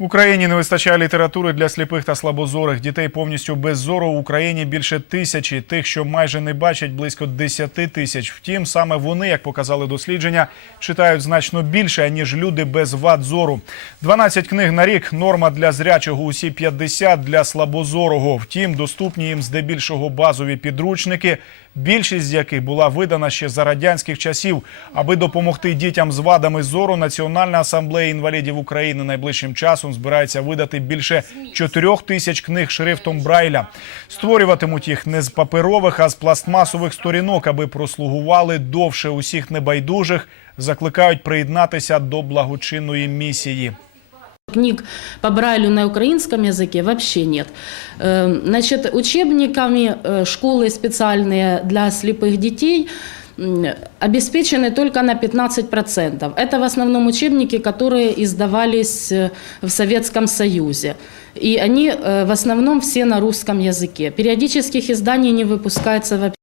В Україні не вистачає літератури для сліпих та слабозорих. Дітей повністю без зору в Україні більше тисячі. Тих, що майже не бачать, близько 10 тисяч. Втім, саме вони, як показали дослідження, читають значно більше, ніж люди без вад зору. 12 книг на рік – норма для зрячого, усі 50 для слабозорого. Втім, доступні їм здебільшого базові підручники, більшість з яких була видана ще за радянських часів. Аби допомогти дітям з вадами зору, Національна асамблея інвалідів України найближчим часом збирається видати більше 4 тисяч книг шрифтом Брайля. Створюватимуть їх не з паперових, а з пластмасових сторінок, аби прослугували довше усіх небайдужих. Закликають приєднатися до благочинної місії. Книг по Брайлю на украинском языке вообще нет. Э, Значит, учебниками э, школы специальные для слепых детей м, обеспечены только на 15%. Это в основном учебники, которые издавались э, в Советском Союзе. И они э, в основном все на русском языке. Периодических изданий не выпускается вообще.